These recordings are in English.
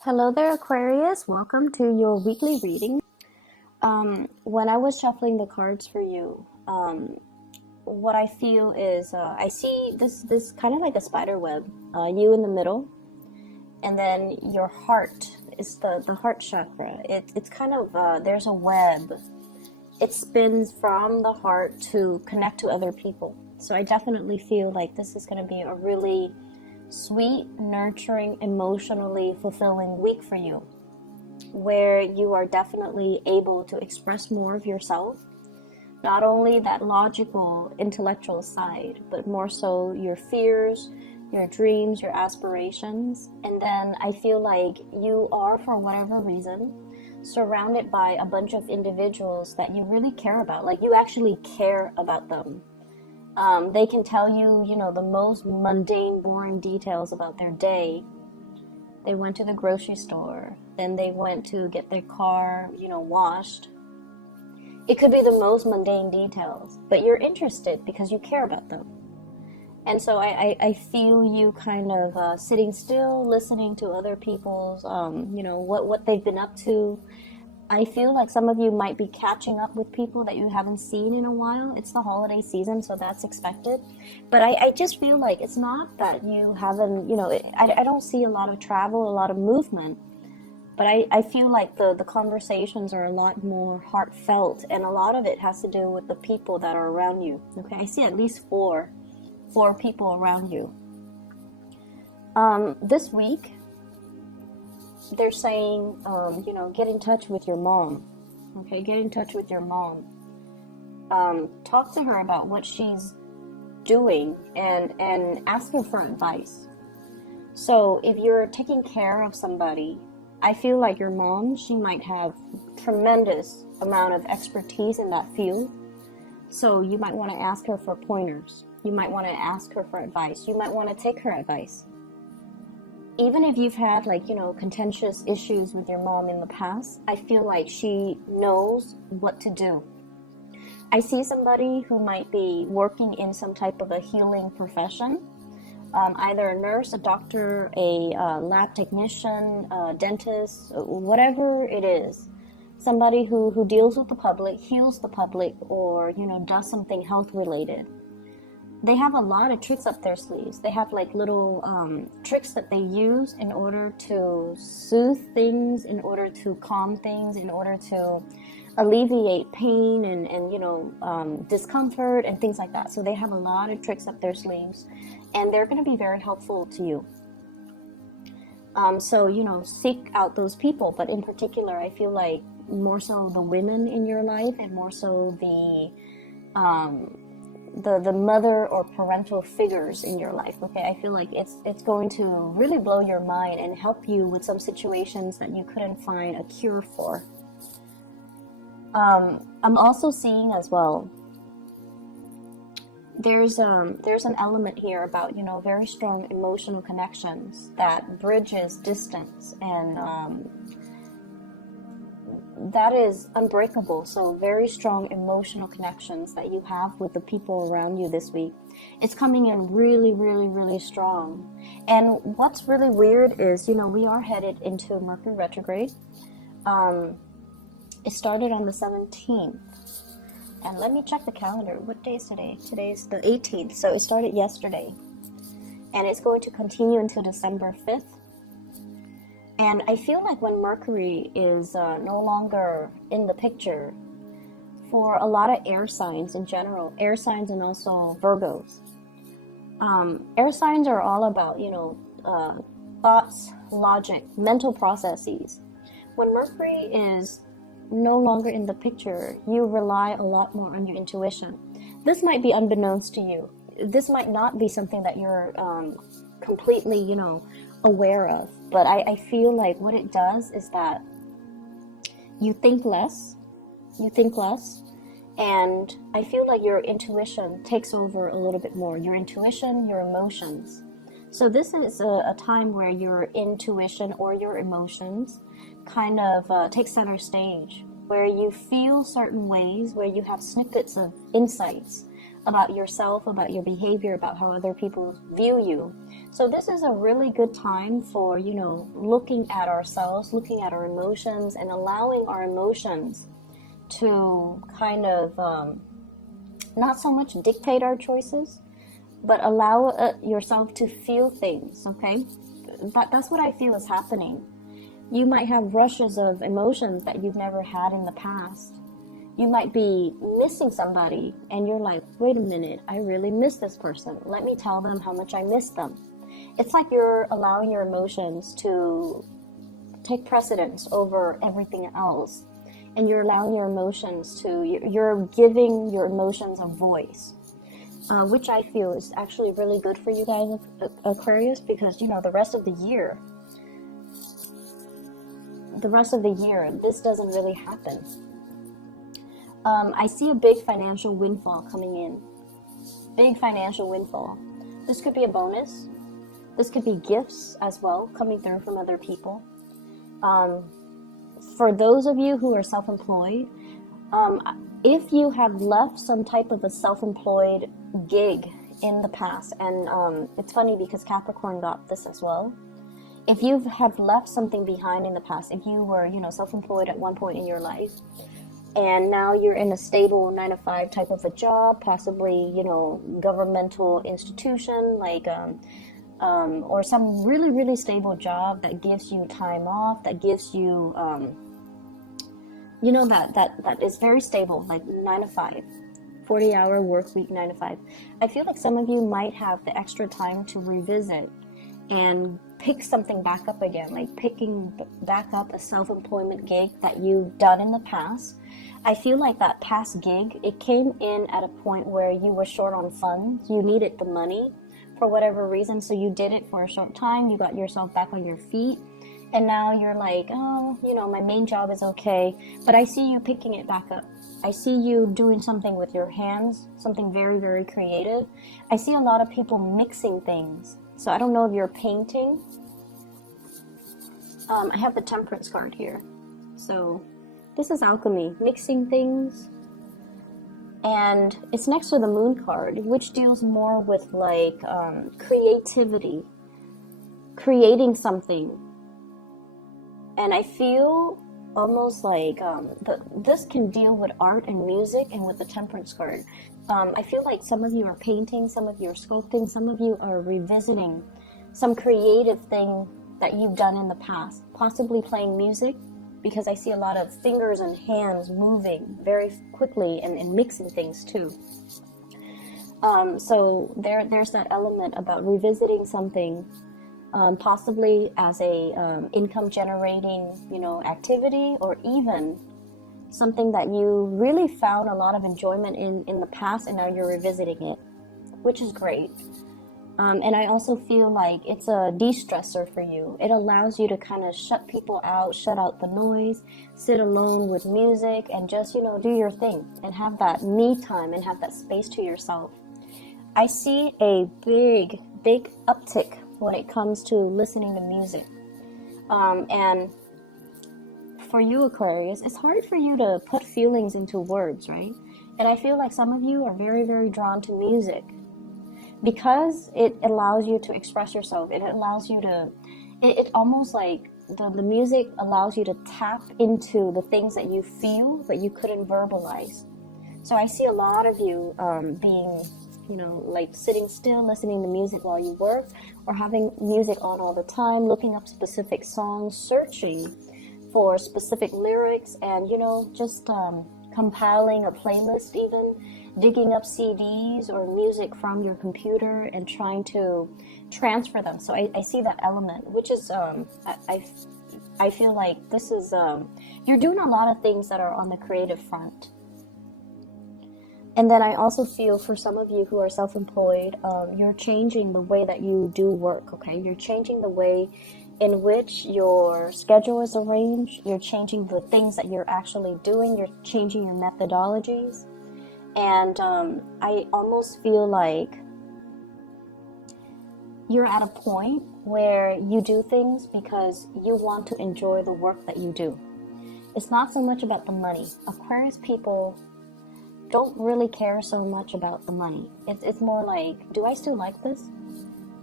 Hello there, Aquarius. Welcome to your weekly reading. When I was shuffling the cards for you, what I feel is I see this kind of like a spider web, you in the middle, and then your heart is the heart chakra. It's kind of, there's a web. It spins from the heart to connect to other people. So I definitely feel like this is going to be a really sweet, nurturing, emotionally fulfilling week for you, where you are definitely able to express more of yourself, not only that logical, intellectual side, but more so your fears, your dreams, your aspirations. And then I feel like you are, for whatever reason, surrounded by a bunch of individuals that you really care about. Like, you actually care about them. They can tell you, the most mundane, boring details about their day. They went to the grocery store, then they went to get their car, washed. It could be the most mundane details, but you're interested because you care about them. And so I feel you kind of sitting still, listening to other people's, what they've been up to. I feel like some of you might be catching up with people that you haven't seen in a while. It's the holiday season, so that's expected. But I just feel like it's not that you haven't, I don't see a lot of travel, a lot of movement. But I feel like the conversations are a lot more heartfelt, and a lot of it has to do with the people that are around you. Okay, I see at least four people around you. This week, they're saying, get in touch with your mom. Okay, get in touch with your mom. Talk to her about what she's doing and ask her for advice. So if you're taking care of somebody, I feel like your mom, she might have tremendous amount of expertise in that field. So you might want to ask her for pointers. You might want to ask her for advice. You might want to take her advice. Even if you've had contentious issues with your mom in the past, I feel like she knows what to do. I see somebody who might be working in some type of a healing profession, either a nurse, a doctor, a lab technician, a dentist, whatever it is. Somebody who deals with the public, heals the public, or does something health related. They have a lot of tricks up their sleeves. They have like little tricks that they use in order to soothe things, in order to calm things, in order to alleviate pain and discomfort and things like that. So they have a lot of tricks up their sleeves, and they're going to be very helpful to you. So seek out those people. But in particular, I feel like more so the women in your life, and more so the mother or parental figures in your life. Okay, I feel like it's going to really blow your mind and help you with some situations that you couldn't find a cure for. I'm also seeing as well, there's an element here about very strong emotional connections that bridges distance, and that is unbreakable. So very strong emotional connections that you have with the people around you this week. It's coming in really, really, really strong. And what's really weird is, we are headed into Mercury retrograde. It started on the 17th. And let me check the calendar. What day is today? Today's the 18th. So it started yesterday. And it's going to continue until December 5th. And I feel like when Mercury is no longer in the picture, for a lot of air signs in general, air signs and also Virgos, air signs are all about, thoughts, logic, mental processes. When Mercury is no longer in the picture, you rely a lot more on your intuition. This might be unbeknownst to you. This might not be something that you're completely, aware of. But I feel like what it does is that you think less, and I feel like your intuition takes over a little bit more. Your intuition, your emotions. So this is a time where your intuition or your emotions kind of take center stage, where you feel certain ways, where you have snippets of insights about yourself, about your behavior, about how other people view you, So this is a really good time for, looking at ourselves, looking at our emotions, and allowing our emotions to kind of not so much dictate our choices, but allow yourself to feel things, okay? That's what I feel is happening. You might have rushes of emotions that you've never had in the past. You might be missing somebody and you're like, wait a minute, I really miss this person. Let me tell them how much I miss them. It's like you're allowing your emotions to take precedence over everything else. And you're allowing your emotions you're giving your emotions a voice. Which I feel is actually really good for you guys, Aquarius, because, the rest of the year, this doesn't really happen. I see a big financial windfall coming in. Big financial windfall. This could be a bonus. This could be gifts as well, coming through from other people. For those of you who are self-employed, if you have left some type of a self-employed gig in the past, and it's funny because Capricorn got this as well. If you have left something behind in the past, if you were, self-employed at one point in your life, and now you're in a stable 9-to-5 type of a job, possibly, governmental institution, like, or some really, really stable job that gives you time off, that gives you, that is very stable, like 9-to-5, 40-hour work week, 9-to-5. I feel like some of you might have the extra time to revisit and pick something back up again, like picking back up a self-employment gig that you've done in the past. I feel like that past gig, it came in at a point where you were short on funds. You needed the money for whatever reason, so you did it for a short time. You got yourself back on your feet, and now you're like, oh, my main job is okay, but I see you picking it back up. I see you doing something with your hands, something very, very creative. I see a lot of people mixing things. So I don't know if you're painting. I have the Temperance card here. So this is alchemy, mixing things. And it's next to the Moon card, which deals more with like creativity, creating something. And I feel almost like this can deal with art and music, and with the Temperance card. I feel like some of you are painting, some of you are sculpting, some of you are revisiting some creative thing that you've done in the past, possibly playing music, because I see a lot of fingers and hands moving very quickly and mixing things too. So there's that element about revisiting something, possibly as a income generating, activity, or even something that you really found a lot of enjoyment in the past, and now you're revisiting it, which is great. And I also feel like it's a de-stressor for you. It allows you to kind of shut people out, shut out the noise, sit alone with music, and just, do your thing and have that me time and have that space to yourself. I see a big, big uptick when it comes to listening to music. And for you, Aquarius, it's hard for you to put feelings into words, right? And I feel like some of you are very, very drawn to music, because it allows you to express yourself. It allows you to, it almost like the music allows you to tap into the things that you feel, but you couldn't verbalize. So I see a lot of you being, like sitting still, listening to music while you work, or having music on all the time, looking up specific songs, searching for specific lyrics, and, just compiling a playlist, even digging up CDs or music from your computer and trying to transfer them. So I see that element, which is, I feel like this is, you're doing a lot of things that are on the creative front. And then I also feel for some of you who are self-employed, you're changing the way that you do work, okay? You're changing the way in which your schedule is arranged. You're changing the things that you're actually doing. You're changing your methodologies. And I almost feel like you're at a point where you do things because you want to enjoy the work that you do. It's not so much about the money. Aquarius people don't really care so much about the money. It's more like, do I still like this?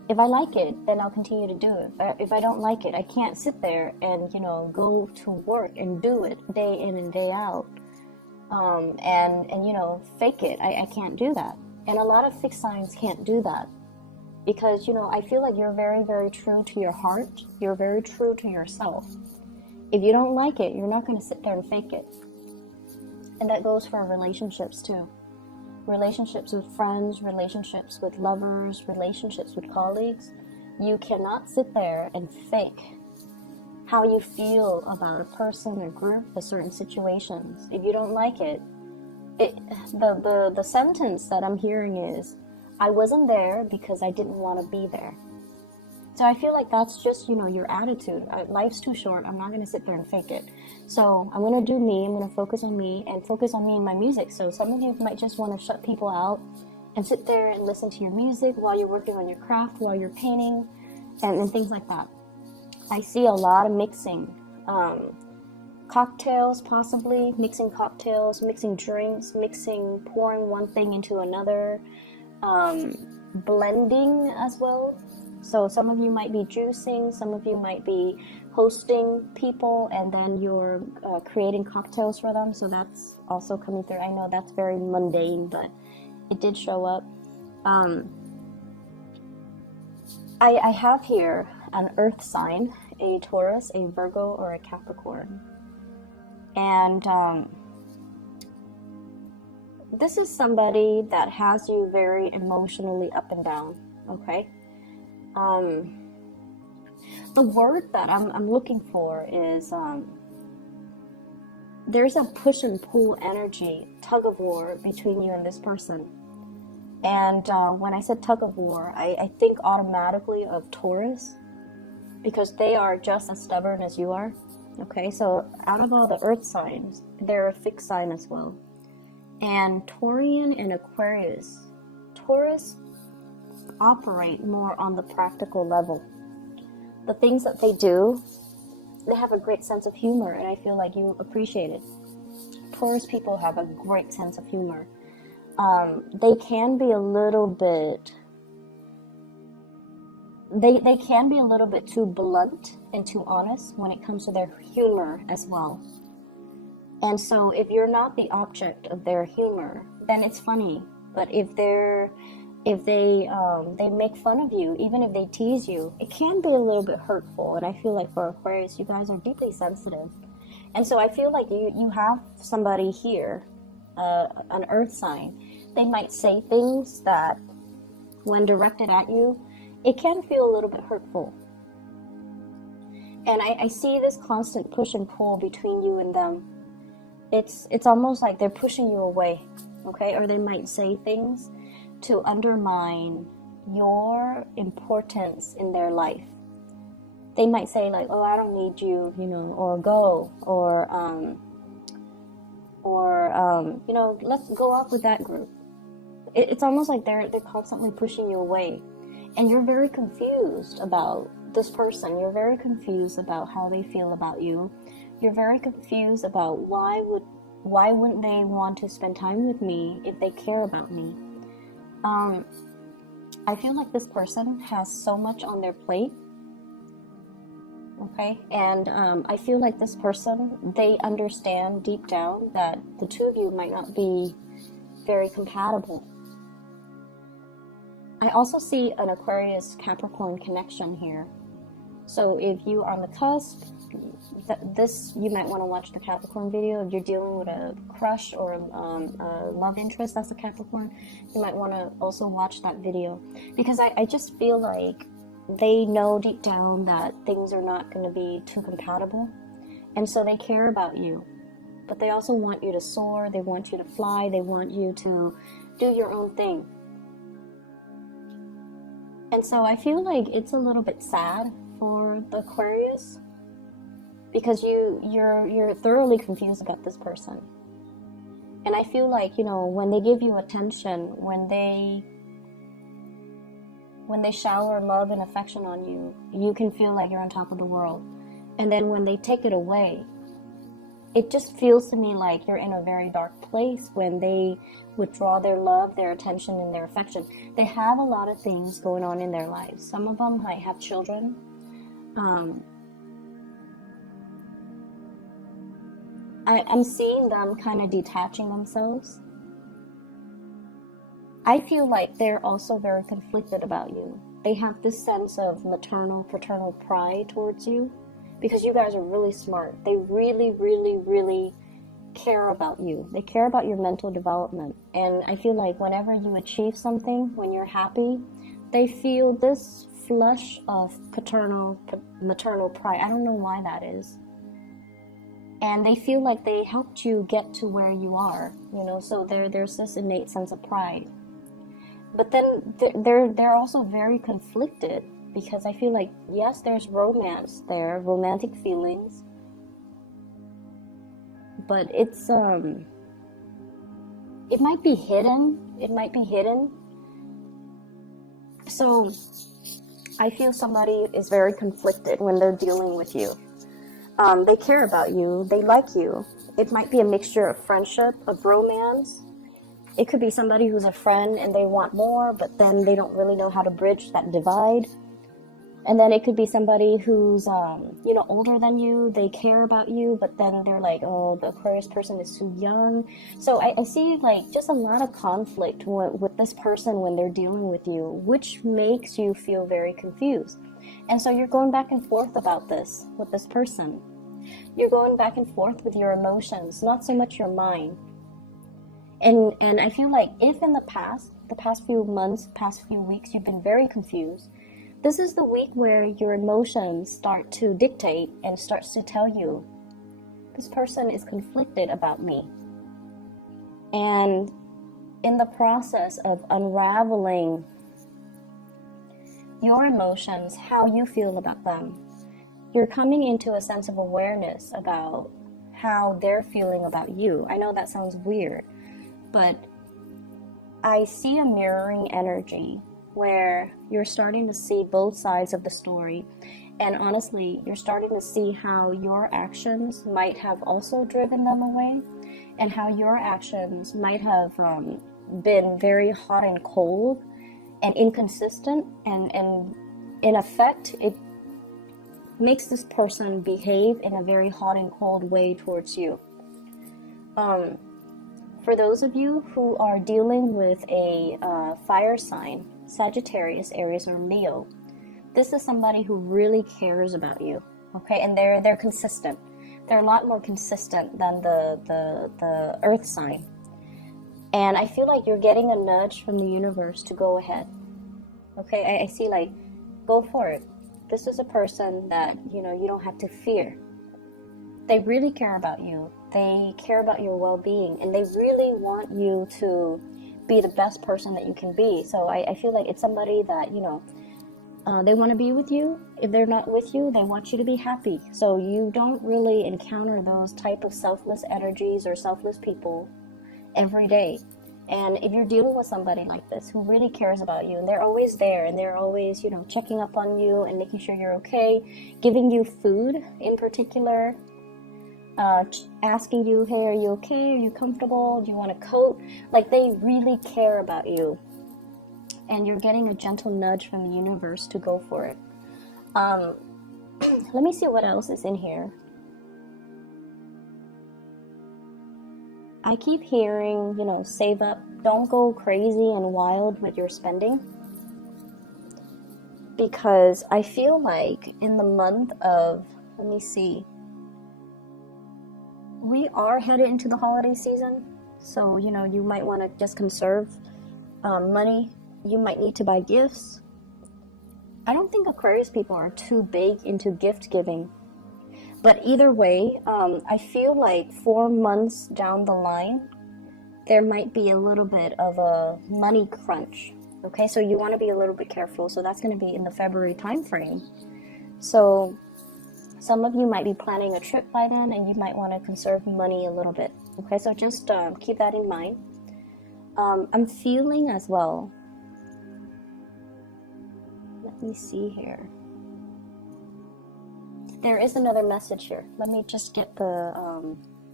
If I like it, then I'll continue to do it. If I don't like it, I can't sit there and, go to work and do it day in and day out. And fake it. I can't do that. And a lot of fixed signs can't do that. Because, I feel like you're very, very true to your heart. You're very true to yourself. If you don't like it, you're not going to sit there and fake it. And that goes for relationships too. Relationships with friends, relationships with lovers, relationships with colleagues. You cannot sit there and fake how you feel about a person, a group, a certain situations. If you don't like it, the sentence that I'm hearing is, I wasn't there because I didn't want to be there. So I feel like that's just, your attitude. Life's too short. I'm not going to sit there and fake it. So I'm going to do me. I'm going to focus on me and focus on me and my music. So some of you might just want to shut people out and sit there and listen to your music while you're working on your craft, while you're painting, and things like that. I see a lot of mixing. Cocktails, possibly. Mixing cocktails, mixing drinks, pouring one thing into another. Blending as well. So some of you might be juicing, some of you might be hosting people, and then you're creating cocktails for them. So that's also coming through. I know that's very mundane, but it did show up. I have here an earth sign, a Taurus, a Virgo, or a Capricorn. And this is somebody that has you very emotionally up and down, okay? The word that I'm looking for is there's a push and pull energy, tug of war between you and this person. And when I said tug of war, I think automatically of Taurus, because they are just as stubborn as you are. Okay, so out of all the earth signs, they're a fixed sign as well. And Taurian and Aquarius, Taurus operate more on the practical level. The things that they do, they have a great sense of humor, and I feel like you appreciate it. Taurus people have a great sense of humor. They can be a little bit, they can be a little bit too blunt and too honest when it comes to their humor as well. And so if you're not the object of their humor, then it's funny. But if they make fun of you, even if they tease you, it can be a little bit hurtful. And I feel like for Aquarius, you guys are deeply sensitive. And so I feel like you have somebody here, an earth sign. They might say things that, when directed at you, it can feel a little bit hurtful. And I see this constant push and pull between you and them. It's almost like they're pushing you away, okay? Or they might say things to undermine your importance in their life. They might say like, oh, I don't need you, or go, or let's go off with that group. It's almost like they're constantly pushing you away. And you're very confused about this person. You're very confused about how they feel about you. You're very confused about why wouldn't they want to spend time with me if they care about me? I feel like this person has so much on their plate. Okay, and I feel like this person, they understand deep down that the two of you might not be very compatible. I also see an Aquarius Capricorn connection here. So if you are on the cusp, you might want to watch the Capricorn video. If you're dealing with a crush or a love interest that's a Capricorn, you might want to also watch that video. Because I just feel like they know deep down that things are not going to be too compatible. And so they care about you. But they also want you to soar. They want you to fly. They want you to do your own thing. And so I feel like it's a little bit sad for the Aquarius, because you're thoroughly confused about this person. And I feel like, when they give you attention, when they shower love and affection on you, you can feel like you're on top of the world. And then when they take it away, it just feels to me like you're in a very dark place when they withdraw their love, their attention, and their affection. They have a lot of things going on in their lives. Some of them might have children. I'm seeing them kind of detaching themselves. I feel like they're also very conflicted about you. They have this sense of maternal, paternal pride towards you because you guys are really smart. They really, really, really care about you. They care about your mental development. And I feel like whenever you achieve something, when you're happy, they feel this flush of paternal, maternal pride. I don't know why that is. And they feel like they helped you get to where you are, you know, so there's this innate sense of pride. But then they're also very conflicted because I feel like, yes, there's romance there, romantic feelings, but it's it might be hidden. It might be hidden. So I feel somebody is very conflicted when they're dealing with you. They care about you. They like you. It might be a mixture of friendship, of romance. It could be somebody who's a friend and they want more, but then they don't really know how to bridge that divide. And then it could be somebody who's, you know, older than you. They care about you, but then they're like, oh, the Aquarius person is too young. So I see like just a lot of conflict with this person when they're dealing with you, which makes you feel very confused. And so you're going back and forth about this with this person. You're going back and forth with your emotions, not so much your mind. And I feel like if in the past few months, past few weeks, you've been very confused, this is the week where your emotions start to dictate and starts to tell you, this person is conflicted about me. And in the process of unraveling your emotions, how you feel about them, you're coming into a sense of awareness about how they're feeling about you. I know that sounds weird, but I see a mirroring energy where you're starting to see both sides of the story. And honestly, you're starting to see how your actions might have also driven them away, and how your actions might have been very hot and cold and inconsistent, and in effect, it makes this person behave in a very hot and cold way towards you. For those of you who are dealing with a fire sign, Sagittarius, Aries, or Leo, this is somebody who really cares about you, okay? And they're consistent. They're a lot more consistent than the Earth sign. And I feel like you're getting a nudge from the universe to go ahead, okay? I see like, go for it. This is a person that, you know, you don't have to fear. They really care about you. They care about your well-being, and they really want you to be the best person that you can be. So I feel like it's somebody that, you know, they want to be with you. If they're not with you, they want you to be happy. So you don't really encounter those type of selfless energies or selfless people every day. And if you're dealing with somebody like this who really cares about you, and they're always there, and they're always, you know, checking up on you and making sure you're okay, giving you food in particular, asking you, hey, are you okay? Are you comfortable? Do you want a coat? Like, they really care about you. And you're getting a gentle nudge from the universe to go for it. Let me see what else is in here. I keep hearing, you know, save up. Don't go crazy and wild with your spending. Because I feel like in the month of, let me see, we are headed into the holiday season, so, you know, you might want to just conserve money. You might need to buy gifts. I don't think Aquarius people are too big into gift giving, but either way, I feel like 4 months down the line, there might be a little bit of a money crunch. Okay, so you want to be a little bit careful. So that's going to be in the February time frame. So some of you might be planning a trip by then, and you might want to conserve money a little bit. Okay, so just keep that in mind. I'm feeling as well. Let me see here. There is another message here. Let me just get the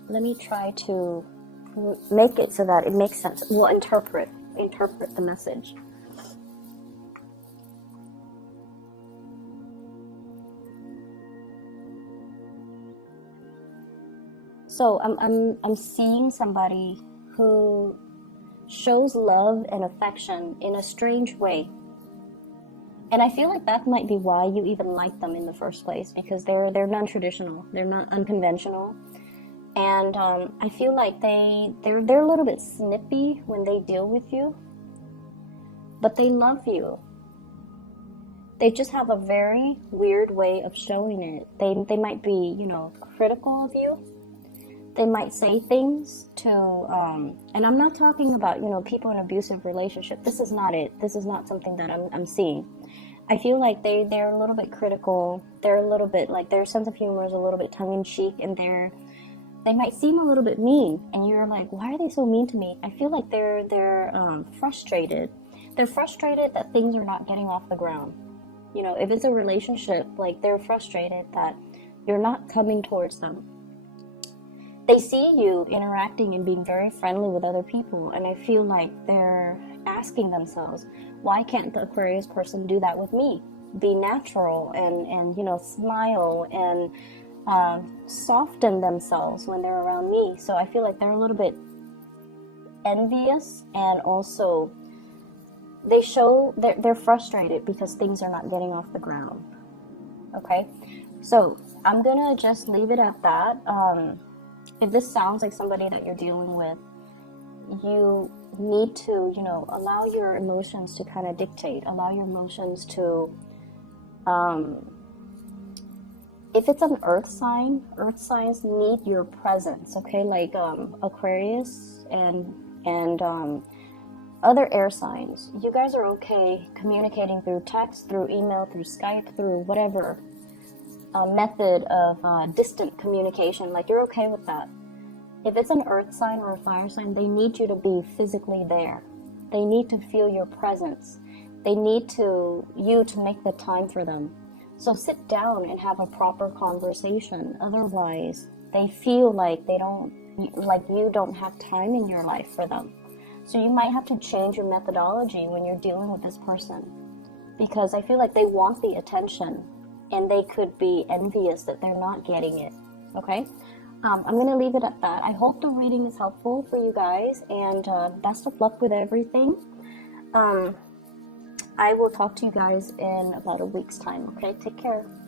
let me try to make it so that it makes sense. We'll interpret the message. So I'm seeing somebody who shows love and affection in a strange way. And I feel like that might be why you even like them in the first place, because they're non-traditional, they're not unconventional, and I feel like they're a little bit snippy when they deal with you, but they love you. They just have a very weird way of showing it. They might be, you know, critical of you. They might say things to, and I'm not talking about, you know, people in abusive relationship. This is not it. This is not something that I'm seeing. I feel like they're a little bit critical. They're a little bit like, their sense of humor is a little bit tongue-in-cheek, and they might seem a little bit mean, and you're like, why are they so mean to me? I feel like they're frustrated. They're frustrated that things are not getting off the ground. You know, if it's a relationship, like, they're frustrated that you're not coming towards them. They see you interacting and being very friendly with other people, and I feel like they're asking themselves, why can't the Aquarius person do that with me? Be natural and you know, smile and soften themselves when they're around me. So I feel like they're a little bit envious, and also they show they're frustrated because things are not getting off the ground. Okay, so I'm gonna just leave it at that. If this sounds like somebody that you're dealing with, you need to, you know, allow your emotions to kind of dictate, allow your emotions to, if it's an earth signs need your presence, okay? Like Aquarius and other air signs, you guys are okay communicating through text, through email, through Skype, through whatever method of distant communication. Like, you're okay with that. If it's an earth sign or a fire sign, they need you to be physically there. They need to feel your presence. They need you to make the time for them. So sit down and have a proper conversation. Otherwise, they feel like you don't have time in your life for them. So you might have to change your methodology when you're dealing with this person, because I feel like they want the attention, and they could be envious that they're not getting it. Okay? I'm going to leave it at that. I hope the reading is helpful for you guys, and best of luck with everything. I will talk to you guys in about a week's time. Okay? Take care.